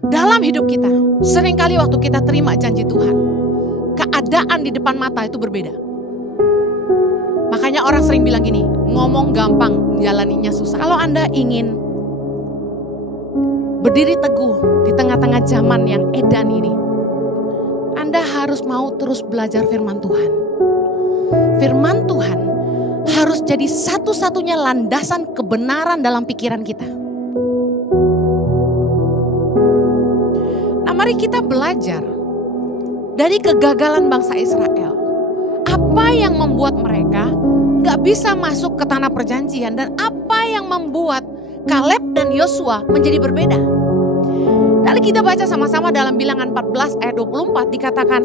Dalam hidup kita, seringkali waktu kita terima janji Tuhan, keadaan di depan mata itu berbeda. Makanya orang sering bilang gini, ngomong gampang, jalaninya susah. Kalau Anda ingin berdiri teguh di tengah-tengah zaman yang edan ini, Anda harus mau terus belajar firman Tuhan. Firman Tuhan harus jadi satu-satunya landasan kebenaran dalam pikiran kita. Nah, mari kita belajar dari kegagalan bangsa Israel. Apa yang membuat mereka gak bisa masuk ke tanah perjanjian dan apa yang membuat Kaleb dan Yosua menjadi berbeda. Lalu kita baca sama-sama dalam Bilangan 14 ayat 24 dikatakan,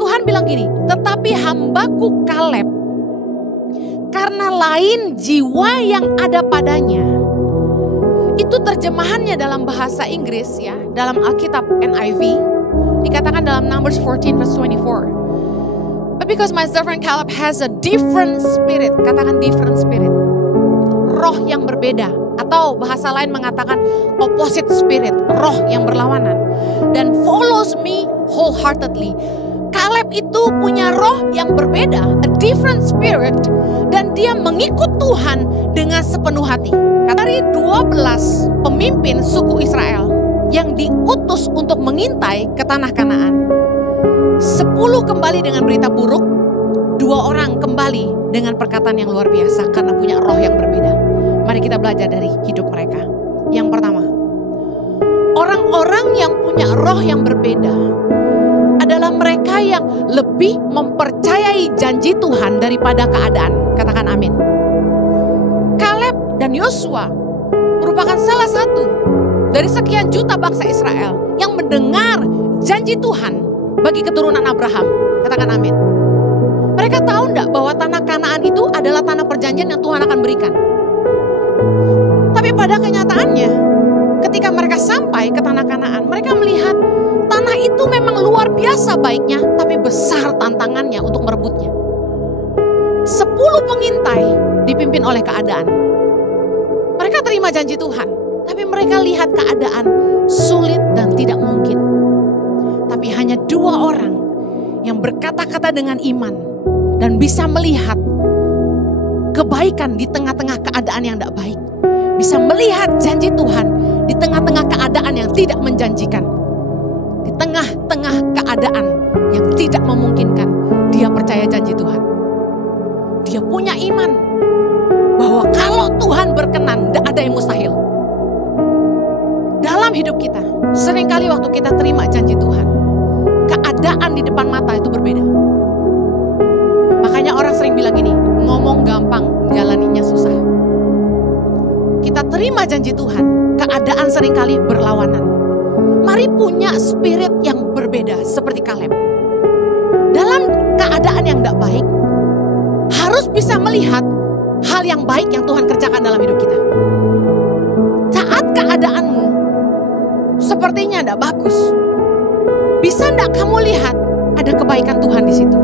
Tuhan bilang gini, tetapi hambaku Kaleb, karena lain jiwa yang ada padanya. Itu terjemahannya dalam bahasa Inggris ya, dalam Alkitab NIV, dikatakan dalam Numbers 14 verse 24. But because my servant Caleb has a different spirit, katakan different spirit, roh yang berbeda, atau bahasa lain mengatakan opposite spirit, roh yang berlawanan, dan follows me wholeheartedly. Kaleb itu punya roh yang berbeda, a different spirit, dan dia mengikut Tuhan dengan sepenuh hati. Dari 12 pemimpin suku Israel yang diutus untuk mengintai ke tanah Kanaan, 10 kembali dengan berita buruk, 2 orang kembali dengan perkataan yang luar biasa karena punya roh yang berbeda. Mari kita belajar dari hidup mereka. Yang pertama, orang-orang yang punya roh yang berbeda adalah mereka yang lebih mempercayai janji Tuhan daripada keadaan. Katakan amin. Kaleb dan Yosua merupakan salah satu dari sekian juta bangsa Israel yang mendengar janji Tuhan bagi keturunan Abraham. Katakan amin. Mereka tahu enggak bahwa tanah Kanaan itu adalah tanah perjanjian yang Tuhan akan berikan. Tapi pada kenyataannya, ketika mereka sampai ke tanah Kanaan, mereka melihat tanah itu memang luar biasa baiknya, tapi besar tantangannya untuk merebutnya. 10 pengintai dipimpin oleh keadaan. Mereka terima janji Tuhan, tapi mereka lihat keadaan sulit dan tidak mungkin. Tapi hanya 2 orang yang berkata-kata dengan iman dan bisa melihat kebaikan di tengah-tengah keadaan yang tidak baik. Bisa melihat janji Tuhan di tengah-tengah keadaan yang tidak menjanjikan. Di tengah-tengah keadaan yang tidak memungkinkan, dia percaya janji Tuhan. Dia punya iman bahwa kalau Tuhan berkenan, tidak ada yang mustahil. Dalam hidup kita, seringkali waktu kita terima janji Tuhan, keadaan di depan mata itu berbeda. Makanya orang sering bilang gini, ngomong gampang, jalaninya susah. Kita terima janji Tuhan, keadaan seringkali berlawanan. Mari punya spirit yang berbeda seperti Kaleb. Dalam keadaan yang tidak baik, harus bisa melihat hal yang baik yang Tuhan kerjakan dalam hidup kita. Saat keadaanmu sepertinya tidak bagus, bisa tidak kamu lihat ada kebaikan Tuhan di situ?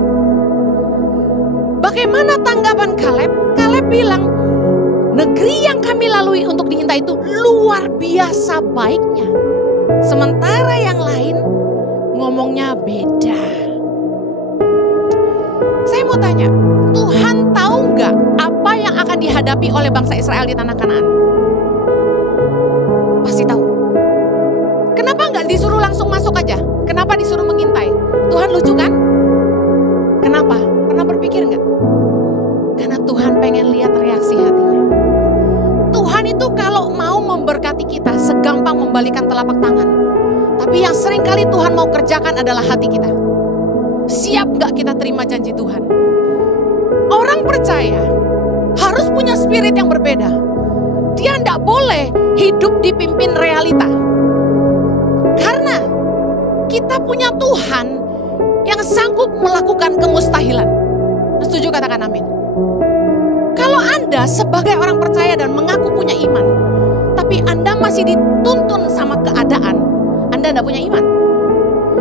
Bagaimana tanggapan Kaleb? Kaleb bilang, negeri yang kami lalui untuk diintai itu luar biasa baiknya. Sementara yang lain ngomongnya beda. Saya mau tanya, Tuhan tahu nggak apa yang akan dihadapi oleh bangsa Israel di tanah Kanaan? Pasti tahu. Kenapa nggak disuruh langsung masuk aja? Kenapa disuruh mengintai? Tuhan lucu kan? Kenapa? Pernah berpikir nggak? Karena Tuhan pengen lihat reaksi hatinya. Tuhan itu kalau mau memberkati kita segampang membalikan telapak tangan. Tapi yang seringkali Tuhan mau kerjakan adalah hati kita. Siap gak kita terima janji Tuhan? Orang percaya harus punya spirit yang berbeda. Dia gak boleh hidup dipimpin realita. Karena kita punya Tuhan yang sanggup melakukan kemustahilan. Setuju, katakan amin. Kalau Anda sebagai orang percaya dan mengaku punya iman, tapi Anda masih dituntun sama keadaan, Anda tidak punya iman.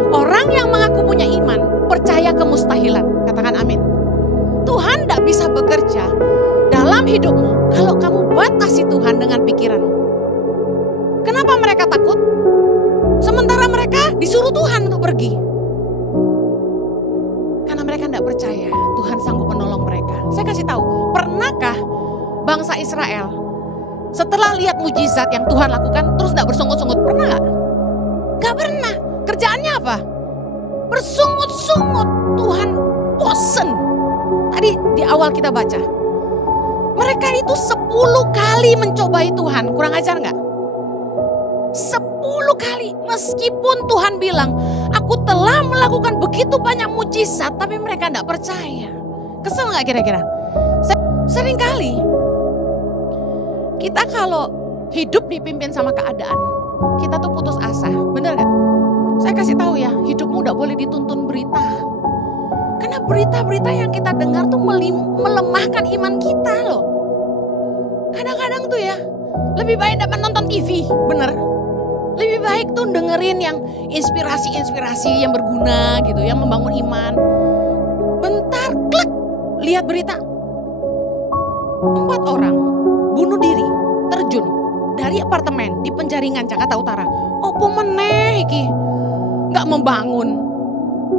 Orang yang mengaku punya iman, percaya kemustahilan. Katakan amin. Tuhan tidak bisa bekerja dalam hidupmu kalau kamu batasi Tuhan dengan pikiranmu. Kenapa mereka takut? Sementara Mereka disuruh Tuhan untuk pergi. Karena mereka tidak percaya Tuhan sanggup menolong mereka. Saya kasih tahu, pernahkah bangsa Israel setelah lihat mujizat yang Tuhan lakukan terus tidak bersungut-sungut? Pernah gak? Gak pernah. Kerjaannya apa? Bersungut-sungut. Tuhan bosen. Tadi di awal kita baca, mereka itu 10 kali mencobai Tuhan. Kurang ajar gak? 10 kali. Meskipun Tuhan bilang, aku telah melakukan begitu banyak mujizat, tapi mereka tidak percaya. Kesel gak kira-kira? Sering kali kita kalau hidup dipimpin sama keadaan, kita tuh putus asa. Bener gak? Saya kasih tahu ya, hidupmu gak boleh dituntun berita. Karena berita-berita yang kita dengar tuh melemahkan iman kita loh. Kadang-kadang tuh ya, lebih baik dapat nonton TV, bener. Lebih baik tuh dengerin yang inspirasi-inspirasi yang berguna gitu, yang membangun iman. Bentar, klik, lihat berita. 4 orang bunuh diri, terjun dari apartemen di Penjaringan, Jakarta Utara. Opo meneh iki, gak membangun.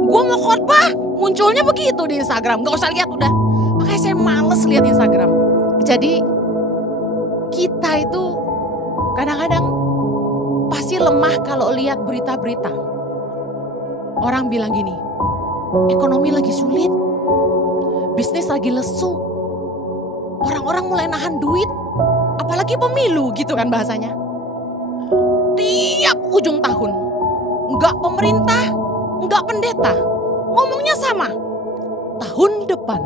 Gue mau khotbah, munculnya begitu di Instagram, gak usah lihat udah. Makanya saya males lihat Instagram. Jadi kita itu kadang-kadang pasti lemah kalau lihat berita-berita. Orang bilang gini, ekonomi lagi sulit, bisnis lagi lesu, orang-orang mulai nahan duit, apalagi pemilu gitu kan bahasanya. Tiap ujung tahun, enggak pemerintah, enggak pendeta, ngomongnya sama. Tahun depan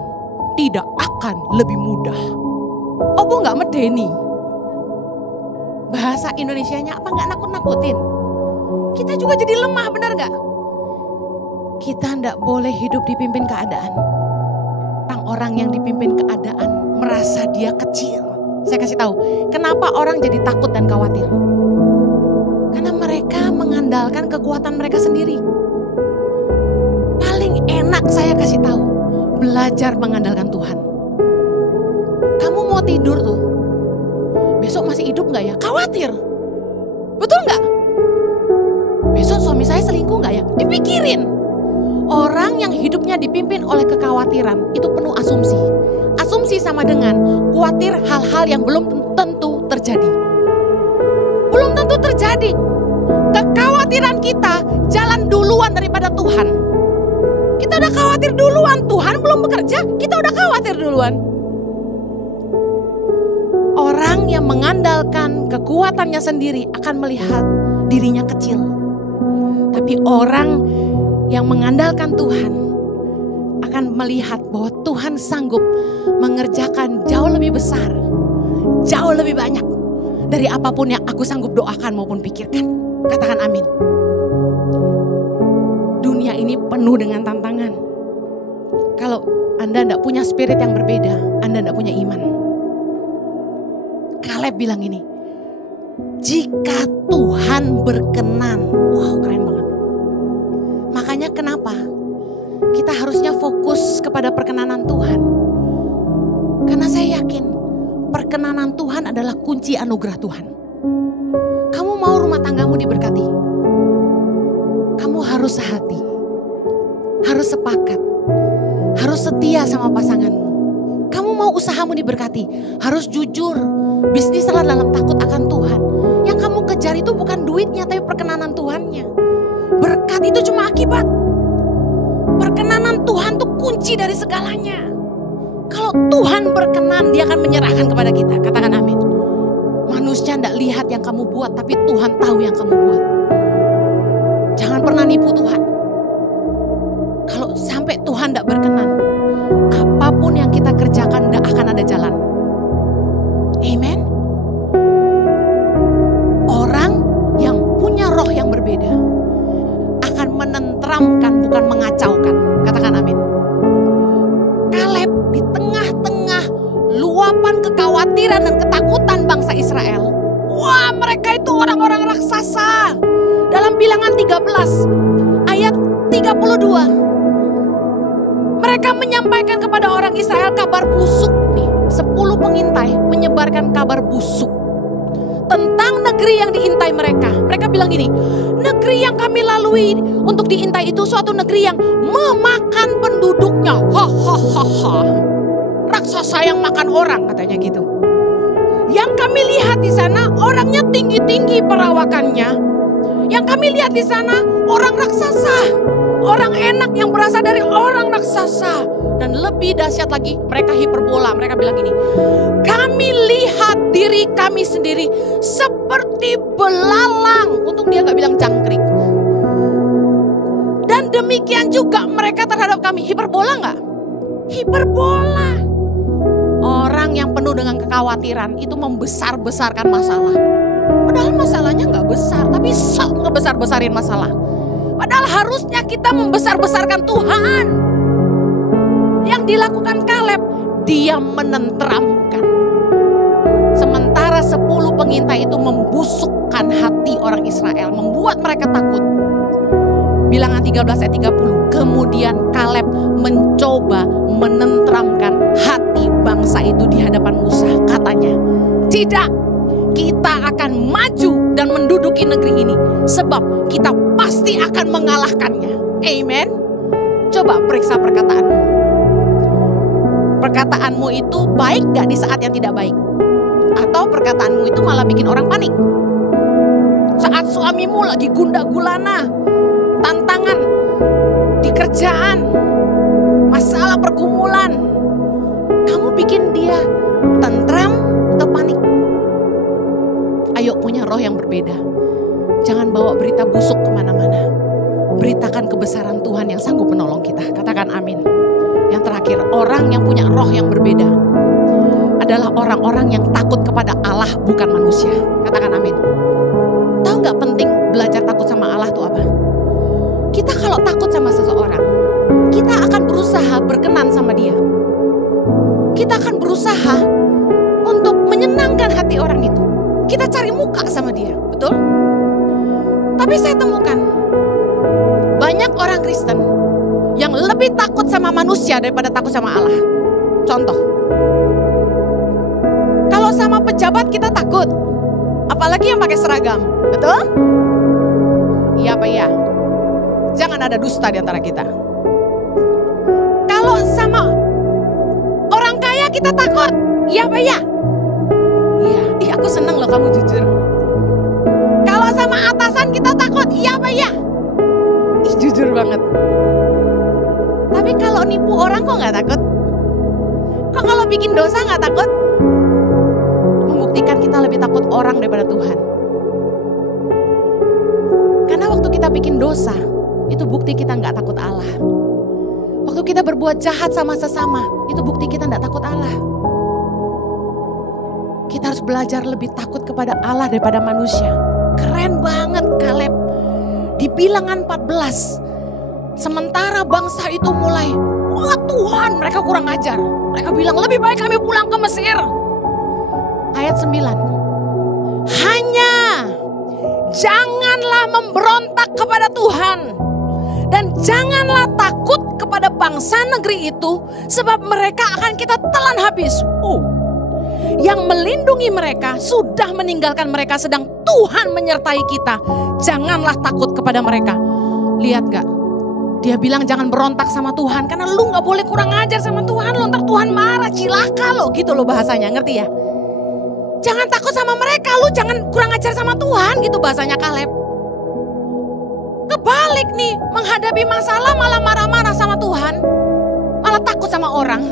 tidak akan lebih mudah. Apa enggak medeni? Bahasa Indonesianya apa nggak nakut-nakutin? Kita juga jadi lemah, benar nggak? Kita nggak boleh hidup dipimpin keadaan. Orang-orang yang dipimpin keadaan merasa dia kecil. Saya kasih tahu, kenapa orang jadi takut dan khawatir? Karena mereka mengandalkan kekuatan mereka sendiri. Paling enak saya kasih tahu, belajar mengandalkan Tuhan. Kamu mau tidur tuh, besok masih hidup gak ya? Khawatir. Betul gak? Besok suami saya selingkuh gak ya? Dipikirin. Orang yang hidupnya dipimpin oleh kekhawatiran itu penuh asumsi. Asumsi sama dengan khawatir hal-hal yang belum tentu terjadi. Belum tentu terjadi. Kekhawatiran kita jalan duluan daripada Tuhan. Kita udah khawatir duluan, Tuhan belum bekerja, kita udah khawatir duluan. Orang yang mengandalkan kekuatannya sendiri akan melihat dirinya kecil. Tapi orang yang mengandalkan Tuhan akan melihat bahwa Tuhan sanggup mengerjakan jauh lebih besar, jauh lebih banyak dari apapun yang aku sanggup doakan maupun pikirkan. Katakan amin. Dunia ini penuh dengan tantangan. Kalau Anda tidak punya spirit yang berbeda, Anda tidak punya iman. Kaleb bilang ini, jika Tuhan berkenan. Wow, keren banget. Makanya kenapa kita harusnya fokus kepada perkenanan Tuhan. Karena saya yakin perkenanan Tuhan adalah kunci anugerah Tuhan. Kamu mau rumah tanggamu diberkati, kamu harus sehati, harus sepakat, harus setia sama pasanganmu. Kamu mau usahamu diberkati, harus jujur, bisnislah dalam takut akan Tuhan. Yang kamu kejar itu bukan duitnya, tapi perkenanan Tuhannya. Berkat itu cuma akibat. Perkenanan Tuhan tuh kunci dari segalanya. Kalau Tuhan berkenan, Dia akan menyerahkan kepada kita. Katakan amin. Manusia tidak lihat yang kamu buat, tapi Tuhan tahu yang kamu buat. Jangan pernah nipu Tuhan. Kalau sampai Tuhan tidak berkenan, apapun yang kita kerjakan tidak akan ada jalan. Amen. Orang yang punya roh yang berbeda akan menenteramkan, bukan mengacaukan. Katakan amin. Kaleb di tengah-tengah luapan kekhawatiran dan ketakutan bangsa Israel. Wah, mereka itu orang-orang raksasa. Dalam Bilangan 13 ayat 32. Mereka menyampaikan kepada orang Israel kabar busuk nih. 10 pengintai menyebarkan kabar busuk. tentang negeri yang diintai mereka. Mereka bilang gini, negeri yang kami lalui untuk diintai itu suatu negeri yang memakan penduduknya. Hahaha. Raksasa yang makan orang katanya gitu. Yang kami lihat di sana orangnya tinggi-tinggi perawakannya. Yang kami lihat di sana orang raksasa. Orang enak yang berasal dari orang raksasa. Dan lebih dahsyat lagi, mereka hiperbola. Mereka bilang gini, kami lihat diri kami sendiri seperti belalang. Untung dia gak bilang jangkrik. Dan demikian juga mereka terhadap kami. Hiperbola gak? Hiperbola. Orang yang penuh dengan kekhawatiran itu membesar-besarkan masalah. Padahal masalahnya gak besar, tapi sok ngebesar-besarin masalah. Padahal harusnya kita membesar-besarkan Tuhan. Yang dilakukan Kaleb, dia menenteramkan. Sementara 10 pengintai itu membusukkan hati orang Israel, membuat mereka takut. Bilangan 13 ayat 30, kemudian Kaleb mencoba menenteramkan hati bangsa itu di hadapan Musa. Katanya, tidak, kita akan maju dan menduduki negeri ini, sebab kita pasti akan mengalahkannya. Amen. Coba periksa perkataanmu. Perkataanmu itu baik gak di saat yang tidak baik? Atau perkataanmu itu malah bikin orang panik? Saat suamimu lagi gundah gulana, tantangan di kerjaan, masalah pergumulan, kamu bikin dia tentram atau panik? Ayo punya roh yang berbeda. Jangan bawa berita busuk kemana-mana. Beritakan kebesaran Tuhan yang sanggup menolong kita. Katakan amin. Yang terakhir, orang yang punya roh yang berbeda adalah orang-orang yang takut kepada Allah, bukan manusia. Katakan amin. Tahu gak penting belajar takut sama Allah itu apa? Kita kalau takut sama seseorang, kita akan berusaha berkenan sama dia. Kita akan berusaha untuk menyenangkan hati orang itu. Kita cari muka sama dia, betul? Tapi saya temukan banyak orang Kristen yang lebih takut sama manusia daripada takut sama Allah. Contoh, kalau sama pejabat kita takut, apalagi yang pakai seragam, betul? Iya apa iya? Jangan ada dusta di antara kita. Kalau sama orang kaya kita takut, iya apa iya? Iya, aku seneng loh kamu jujur. Kalau sama atasan kita takut, iya apa iya? Jujur banget. Tapi kalau nipu orang kok gak takut? Kok kalau bikin dosa gak takut? Membuktikan kita lebih takut orang daripada Tuhan. Karena waktu kita bikin dosa, itu bukti kita gak takut Allah. Waktu kita berbuat jahat sama sesama, itu bukti kita gak takut Allah. Kita harus belajar lebih takut kepada Allah daripada manusia. Keren banget Kaleb. Di Bilangan 14, sementara bangsa itu mulai, wah Tuhan mereka kurang ajar. Mereka bilang lebih baik kami pulang ke Mesir. Ayat 9, hanya janganlah memberontak kepada Tuhan. Dan janganlah takut kepada bangsa negeri itu, sebab mereka akan kita telan habis. Yang melindungi mereka sudah meninggalkan mereka, sedang Tuhan menyertai kita. Janganlah takut kepada mereka. Lihat gak? Dia bilang jangan berontak sama Tuhan, karena lu gak boleh kurang ajar sama Tuhan. Lu ntar Tuhan marah, cilaka lo, gitu loh bahasanya, ngerti ya? Jangan takut sama mereka, lu jangan kurang ajar sama Tuhan, gitu bahasanya Kaleb. Kebalik nih, menghadapi masalah malah marah-marah sama Tuhan, malah takut sama orang.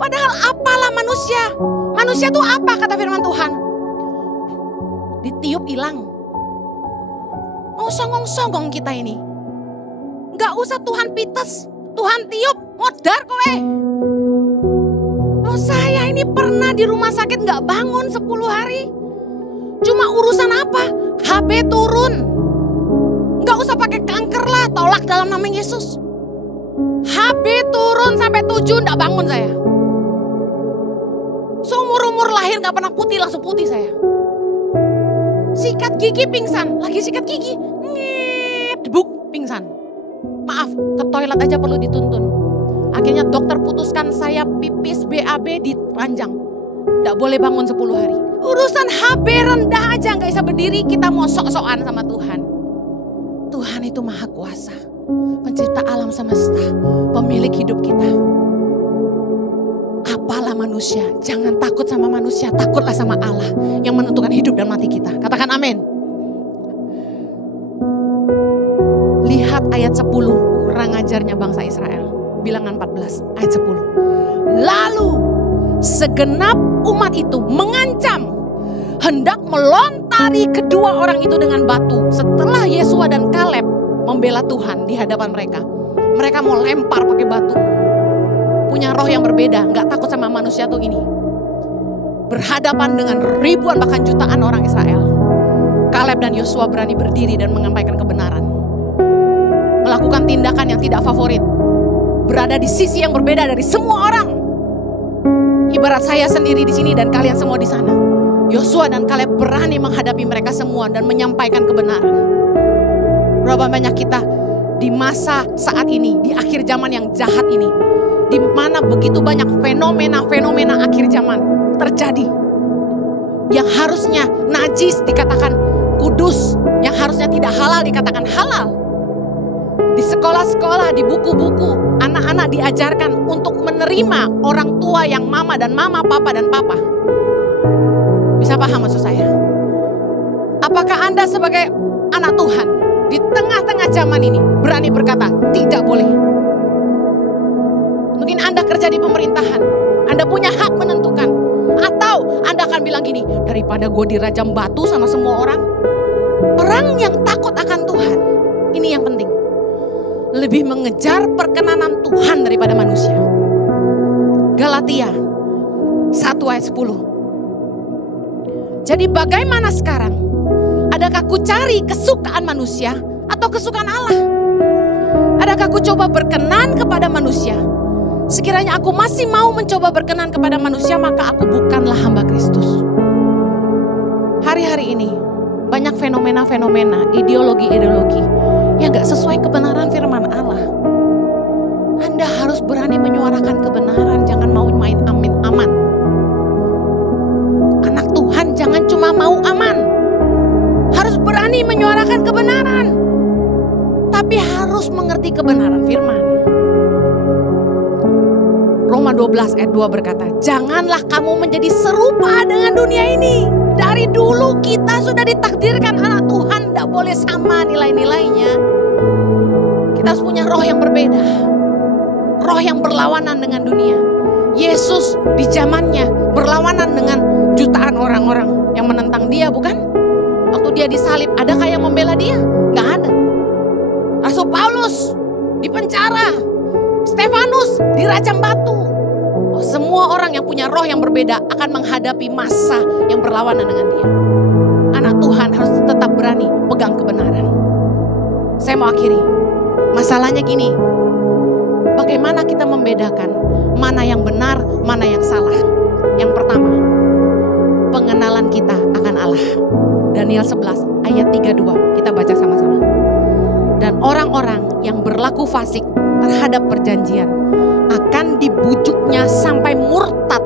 Padahal apalah manusia? Manusia itu apa kata firman Tuhan? Ditiup hilang. Oh songong-songong kita ini. Gak usah Tuhan pites, Tuhan tiup, modar kowe. Oh saya ini pernah di rumah sakit gak bangun 10 hari. Cuma urusan apa? HB turun. Gak usah pakai kanker lah, tolak dalam nama Yesus. HB turun sampai 7 gak bangun saya. Seumur-umur lahir gak pernah putih, langsung putih saya. Sikat gigi pingsan, lagi sikat gigi, debuk pingsan. Maaf, ke toilet aja perlu dituntun. Akhirnya dokter putuskan saya pipis BAB dipanjang. Gak boleh bangun 10 hari. Urusan HB rendah aja gak bisa berdiri, kita mau sok-sokan sama Tuhan. Tuhan itu maha kuasa, pencipta alam semesta, pemilik hidup kita. Apalah manusia, jangan takut sama manusia, takutlah sama Allah yang menentukan hidup dan mati kita. Katakan amin. Lihat ayat 10, kurang ajarnya bangsa Israel. Bilangan 14 ayat 10. Lalu segenap umat itu mengancam hendak melontari kedua orang itu dengan batu. Setelah Yesua dan Kaleb membela Tuhan di hadapan mereka, mereka mau lempar pakai batu. Punya roh yang berbeda, gak takut sama manusia tuh ini. Berhadapan dengan ribuan bahkan jutaan orang Israel. Kaleb dan Yosua berani berdiri dan menyampaikan kebenaran. Melakukan tindakan yang tidak favorit. Berada di sisi yang berbeda dari semua orang. Ibarat saya sendiri di sini dan kalian semua di sana. Yosua dan Kaleb berani menghadapi mereka semua dan menyampaikan kebenaran. Berapa banyak kita di masa saat ini, di akhir zaman yang jahat ini, di mana begitu banyak fenomena-fenomena akhir zaman terjadi. Yang harusnya najis dikatakan kudus, yang harusnya tidak halal dikatakan halal. Di sekolah-sekolah, di buku-buku, anak-anak diajarkan untuk menerima orang tua yang mama dan mama, papa dan papa. Bisa paham maksud saya? Apakah Anda sebagai anak Tuhan di tengah-tengah zaman ini berani berkata tidak boleh? Mungkin Anda kerja di pemerintahan, Anda punya hak menentukan. Atau Anda akan bilang gini, daripada gue dirajam batu sama semua orang. Orang yang takut akan Tuhan, ini yang penting. Lebih mengejar perkenanan Tuhan daripada manusia. Galatia 1 ayat 10. Jadi bagaimana sekarang? Adakah ku cari kesukaan manusia atau kesukaan Allah? Adakah ku coba berkenan kepada manusia? Sekiranya aku masih mau mencoba berkenan kepada manusia, maka aku bukanlah hamba Kristus. Hari-hari ini banyak fenomena-fenomena, ideologi-ideologi yang gak sesuai kebenaran firman Allah. Anda harus berani menyuarakan kebenaran, jangan mau main aman. Anak Tuhan jangan cuma mau aman, harus berani menyuarakan kebenaran, tapi harus mengerti kebenaran firman. Roma 12 ayat 2 berkata, janganlah kamu menjadi serupa dengan dunia ini. Dari dulu kita sudah ditakdirkan anak Tuhan, tidak boleh sama nilai-nilainya. Kita harus punya roh yang berbeda, roh yang berlawanan dengan dunia. Yesus di zamannya berlawanan dengan jutaan orang-orang yang menentang dia, bukan? Waktu dia disalib, adakah yang membela dia? Gak ada. Rasul Paulus di penjara, Stefanus dirajam batu. Oh, semua orang yang punya roh yang berbeda akan menghadapi masa yang berlawanan dengan dia. Anak Tuhan harus tetap berani pegang kebenaran. Saya mau akhiri. Masalahnya gini, bagaimana kita membedakan mana yang benar, mana yang salah? Yang pertama, pengenalan kita akan Allah. Daniel 11 ayat 32, kita baca sama-sama. Dan orang-orang yang berlaku fasik terhadap perjanjian akan dibujuknya sampai murtad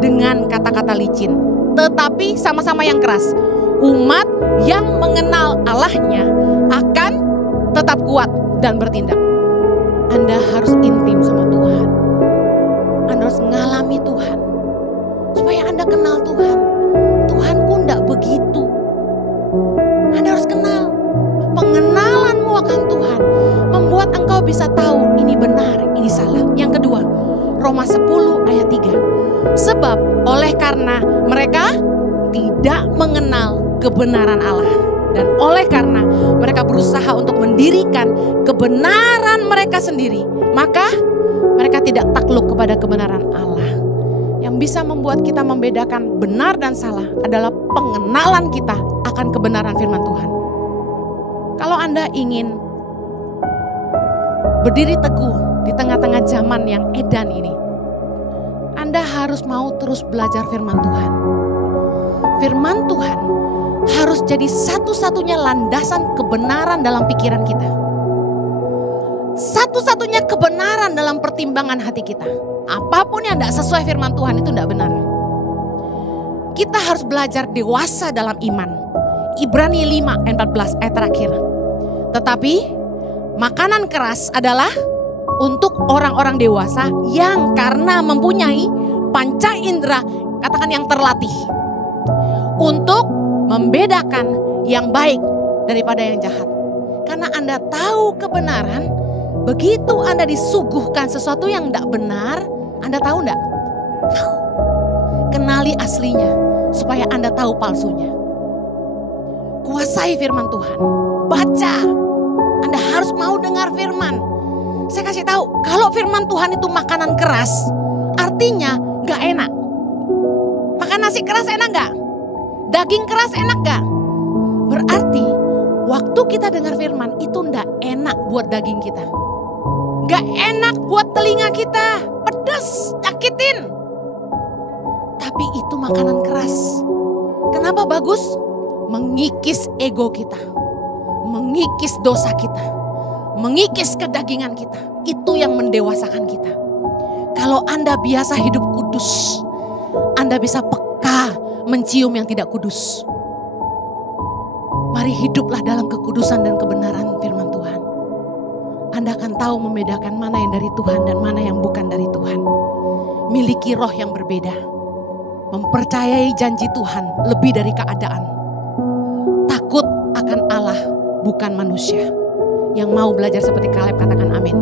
dengan kata-kata licin. Tetapi sama-sama yang keras, umat yang mengenal Allahnya akan tetap kuat dan bertindak. Anda harus intim sama Tuhan. Anda harus mengalami Tuhan. Supaya Anda kenal Tuhan. Tuhanku enggak begitu. Anda harus kenal. Pengenalanmu akan Tuhan membuat engkau bisa tahu ini benar, ini salah. Yang kedua, Roma 10 ayat 3. Sebab oleh karena mereka tidak mengenal kebenaran Allah, dan oleh karena mereka berusaha untuk mendirikan kebenaran mereka sendiri, maka mereka tidak takluk kepada kebenaran Allah. Yang bisa membuat kita membedakan benar dan salah adalah pengenalan kita akan kebenaran firman Tuhan. Kalau Anda ingin berdiri teguh di tengah-tengah zaman yang edan ini, Anda harus mau terus belajar firman Tuhan. Firman Tuhan harus jadi satu-satunya landasan kebenaran dalam pikiran kita. Satu-satunya kebenaran dalam pertimbangan hati kita. Apapun yang tidak sesuai firman Tuhan itu tidak benar. kita harus belajar dewasa dalam iman. Ibrani 5 ayat 14 ayat terakhir. Tetapi makanan keras adalah untuk orang-orang dewasa yang karena mempunyai panca indera, katakan yang terlatih, untuk membedakan yang baik daripada yang jahat. Karena Anda tahu kebenaran, begitu Anda disuguhkan sesuatu yang tidak benar, Anda tahu tidak? Tahu. Kenali aslinya supaya Anda tahu palsunya. Kuasai firman Tuhan. Baca. Anda harus mau dengar firman. Saya kasih tahu, kalau firman Tuhan itu makanan keras, artinya gak enak. Makan nasi keras enak gak? Daging keras enak gak? Berarti waktu kita dengar firman itu gak enak buat daging kita. Gak enak buat telinga kita. Pedas, nyakitin. Tapi itu makanan keras. Kenapa bagus? Mengikis ego kita. Mengikis dosa kita. Mengikis kedagingan kita. Itu yang mendewasakan kita. Kalau Anda biasa hidup kudus, Anda bisa peka mencium yang tidak kudus. Mari hiduplah dalam kekudusan dan kebenaran firman Tuhan. Anda akan tahu membedakan mana yang dari Tuhan dan mana yang bukan dari Tuhan. Miliki roh yang berbeda. Mempercayai janji Tuhan lebih dari keadaan. Takut akan Allah bukan manusia. Yang mau belajar seperti Kaleb katakan amin.